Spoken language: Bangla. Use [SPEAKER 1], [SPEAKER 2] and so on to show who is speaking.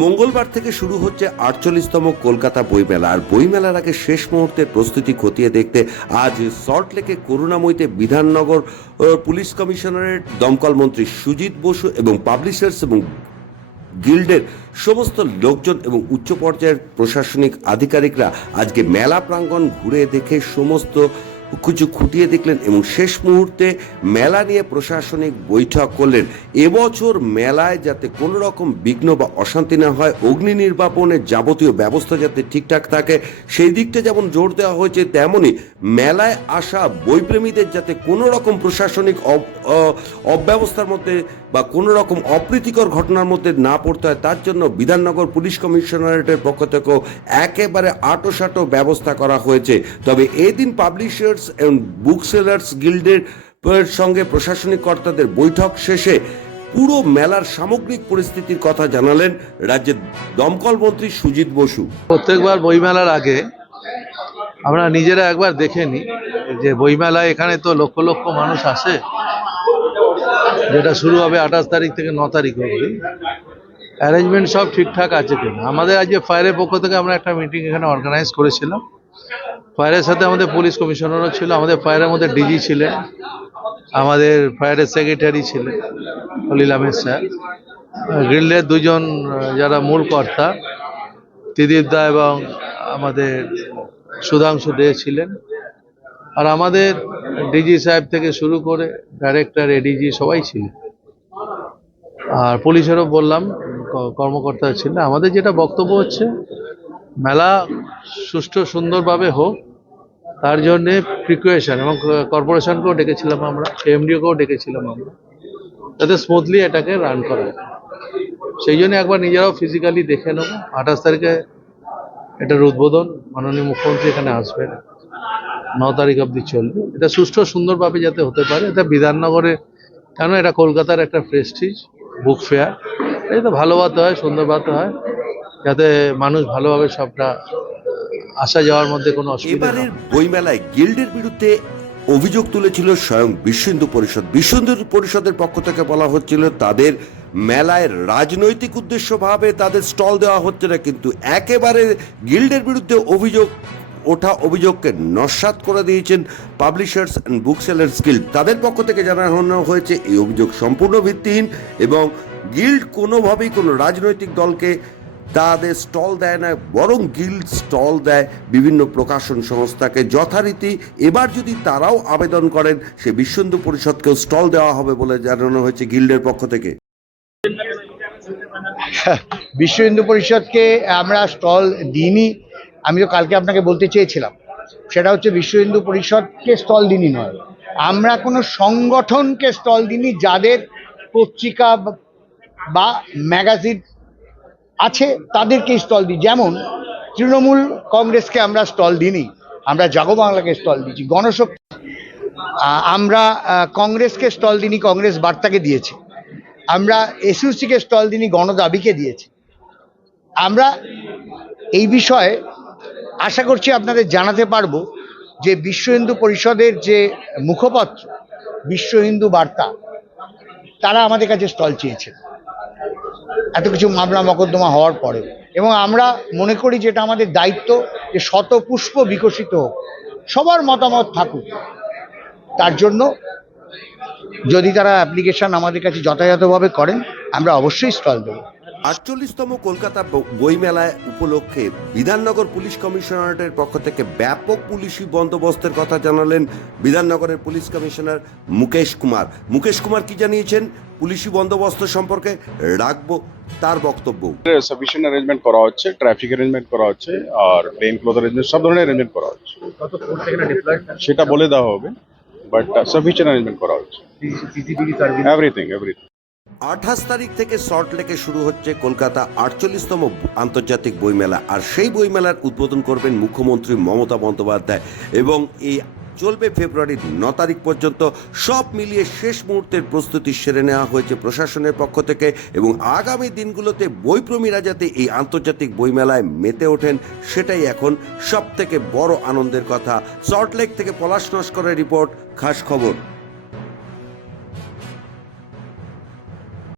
[SPEAKER 1] মঙ্গলবার থেকে শুরু হচ্ছে আটচল্লিশতম কলকাতা বইমেলা। আর বইমেলার আগে শেষ মুহূর্তের প্রস্তুতি খতিয়ে দেখতে আজ সল্টলেকে করুণাময়ীতে বিধাননগর পুলিশ কমিশনারের দমকল মন্ত্রী সুজিত বসু এবং পাবলিশার্স এবং গিল্ডের সমস্ত লোকজন এবং উচ্চ পর্যায়ের প্রশাসনিক আধিকারিকরা আজকে মেলা প্রাঙ্গণ ঘুরে দেখে সমস্ত কিছু খুঁটিয়ে দেখলেন এবং শেষ মুহূর্তে মেলা নিয়ে প্রশাসনিক বৈঠক করলেন। এবছর মেলায় যাতে কোনো রকম বিঘ্ন বা অশান্তি না হয়, অগ্নি নির্বাপনের যাবতীয় ব্যবস্থা যাতে ঠিকঠাক থাকে, সেই দিকটা যেমন জোর দেওয়া হয়েছে তেমনই মেলায় আসা বইপ্রেমীদের যাতে কোনো রকম প্রশাসনিক অব- অব্যবস্থার মধ্যে বা কোনো রকম অপ্রীতিকর ঘটনার মধ্যে না পড়তে হয়, তার জন্য বিধাননগর পুলিশ কমিশনারেটের পক্ষ থেকেও একেবারে আটোসাটো ব্যবস্থা করা হয়েছে। তবে এদিন পাবলিশার্স এবং বুক সেলার্স গিল্ডের সঙ্গে প্রশাসনিক কর্তাদের বৈঠক শেষে পুরো মেলার সামগ্রিক পরিস্থিতির কথা জানালেন রাজ্যের দমকল মন্ত্রী সুজিত বসু।
[SPEAKER 2] প্রত্যেকবার বইমেলার আগে আমরা নিজেরা একবার দেখে নিই যে বইমেলায় এখানে তো লক্ষ লক্ষ মানুষ আসে, যেটা শুরু হবে আঠাশ তারিখ থেকে ন তারিখ অবধি। অ্যারেঞ্জমেন্ট সব ঠিকঠাক আছে কিনা? আমাদের আজকে ফায়ারের পক্ষ থেকে আমরা একটা মিটিং এখানে অর্গানাইজ করেছিলাম। ফায়ারের সাথে আমাদের পুলিশ কমিশনারও ছিল, আমাদের ফায়ারের মধ্যে ডিজি ছিলেন, আমাদের ফায়ারের সেক্রেটারি ছিলেন খলিল আহমেদ স্যার গ্রিলের দুজন যারা মূল কর্তা ত্রিদীপ দা এবং আমাদের সুধাংশু দে ছিলেন। আর আমাদের ডিজি সাহেব থেকে শুরু করে ডাইরেক্টর এডিজি সবাই ছিলেন। আর পুলিশেরও বললাম কর্মকর্তা ছিলেন। আমাদের যেটা বক্তব্য হচ্ছে, মেলা সুষ্ঠু, সুন্দরভাবে হোক, তার জন্যে প্রিকুয়েশন এবং কর্পোরেশনকেও ডেকেছিলাম আমরা এমডিওকেও ডেকেছিলাম আমরা, যাতে স্মুথলি এটাকে রান করা সেই জন্য একবার নিজেরাও ফিজিক্যালি দেখে নেব, আঠাশ তারিখে এটার উদ্বোধন, মাননীয় মুখ্যমন্ত্রী এখানে আসবেন, ন তারিখ অবধি চলবে। এটা সুষ্ঠু, সুন্দরভাবে যাতে হতে পারে, এটা বিধাননগরে, কেন এটা কলকাতার একটা প্রেস্টিজ বুক ফেয়ার এটা ভালোভাবে হয় সুন্দরভাবে হয়, যাতে মানুষ ভালোভাবে সবটা আসা যাওয়ার মধ্যে কোনো অসুবিধা
[SPEAKER 1] এবারের বইমেলায় গিল্ডের বিরুদ্ধে অভিযোগ তুলেছিল স্বয়ং বিশ্ব হিন্দু পরিষদ। বিশ্ব হিন্দু পরিষদের পক্ষ থেকে বলা হচ্ছিল, তাদের মেলায় রাজনৈতিক উদ্দেশ্য ভাবে তাদের স্টল দেওয়া হচ্ছে না, কিন্তু একেবারে গিল্ডের বিরুদ্ধে অভিযোগ, ওঠা অভিযোগকে নস্বাত করে দিয়েছেন publishers and book sellers guild. তাদের পক্ষ থেকে জানানো হয়েছে, এই অভিযোগ সম্পূর্ণ ভিত্তিহীন এবং গিল্ড কোনোভাবেই কোনো রাজনৈতিক দলকে তাদের স্টল দেয় না, বরং গিল্ড স্টল দেয় বিভিন্ন প্রকাশন সংস্থাকে। যথারীতি এবার যদি তারাও আবেদন করেন, সে বিশ্ব হিন্দু পরিষদকেও স্টল দেওয়া হবে বলে জানানো হয়েছে গিল্ডের পক্ষ থেকে।
[SPEAKER 3] বিশ্ব হিন্দু পরিষদকে আমরা স্টল দিইনি। আমি তো কালকে আপনাকে বলতে চেয়েছিলাম। সেটা হচ্ছে বিশ্ব হিন্দু পরিষদকে স্টল দিনই নয়। আমরা কোনো সংগঠনকে স্টল দিইনি যাদের পত্রিকা বা ম্যাগাজিন আছে তাদেরকে স্টল দিই। যেমন, তৃণমূল কংগ্রেসকে আমরা স্টল দিইনি, আমরা জাগো বাংলাকে স্টল দিয়েছি, গণশক্তি। আমরা কংগ্রেসকে স্টল দিইনি, কংগ্রেস বার্তাকে দিয়েছি। আমরা এসইউসিকে স্টল দিনই গণদাবিকে দিয়েছি। আমরা এই বিষয়ে আশা করছি আপনাদের জানাতে পারব যে বিশ্ব হিন্দু পরিষদের যে মুখপত্র, বিশ্ব হিন্দু বার্তা, তারা আমাদের কাছে স্টল চেয়েছেন। এত কিছু মামলা মকদ্দমা হওয়ার পরেও এবং আমরা মনে করি যেটা আমাদের দায়িত্ব যে শত পুষ্প বিকশিত হোক। সবার মতামত থাকুক। তার জন্য যদি তারা অ্যাপ্লিকেশন আমাদের কাছে যথাযথভাবে করেন, আমরা অবশ্যই স্টল দেবো।
[SPEAKER 1] আটচল্লিশতম কলকাতা বইমেলায় উপলক্ষে বিধাননগর পুলিশ কমিশনারেটের পক্ষ থেকে ব্যাপক পুলিশি বন্দোবস্তের কথা জানালেন বিধাননগরের পুলিশ কমিশনার মুকেশ কুমার। মুকেশ কুমার কি জানিয়েছেন? পুলিশি বন্দোবস্ত সম্পর্কে রাখব তার বক্তব্য।
[SPEAKER 4] সাফিসিয়েন্ট অ্যারেঞ্জমেন্ট করা হচ্ছে ট্রাফিক অ্যারেঞ্জমেন্ট করা হচ্ছে আর প্লেন ক্লোথ অ্যারেঞ্জমেন্ট সব ধরনের অ্যারেঞ্জমেন্ট করা হচ্ছে। সেটা বলে দেওয়া হবে বাট সাফিসিয়েন্ট অ্যারেঞ্জমেন্ট করা হচ্ছে। এভরিথিং এভরিথিং
[SPEAKER 1] আঠাশ তারিখ থেকে সল্টলেকে শুরু হচ্ছে কলকাতা আটচল্লিশতম আন্তর্জাতিক বইমেলা। আর সেই বইমেলার উদ্বোধন করবেন মুখ্যমন্ত্রী মমতা বন্দ্যোপাধ্যায়। এবং এই চলবে ফেব্রুয়ারির ন তারিখ পর্যন্ত সব মিলিয়ে শেষ মুহূর্তের প্রস্তুতি সেরে নেওয়া হয়েছে প্রশাসনের পক্ষ থেকে। এবং আগামী দিনগুলোতে বইপ্রেমীরা যাতে এই আন্তর্জাতিক বইমেলায় মেতে ওঠেন, সেটাই এখন সব থেকে বড় আনন্দের কথা। সল্টলেক থেকে পলাশ নস্করের রিপোর্ট, খাস খবর।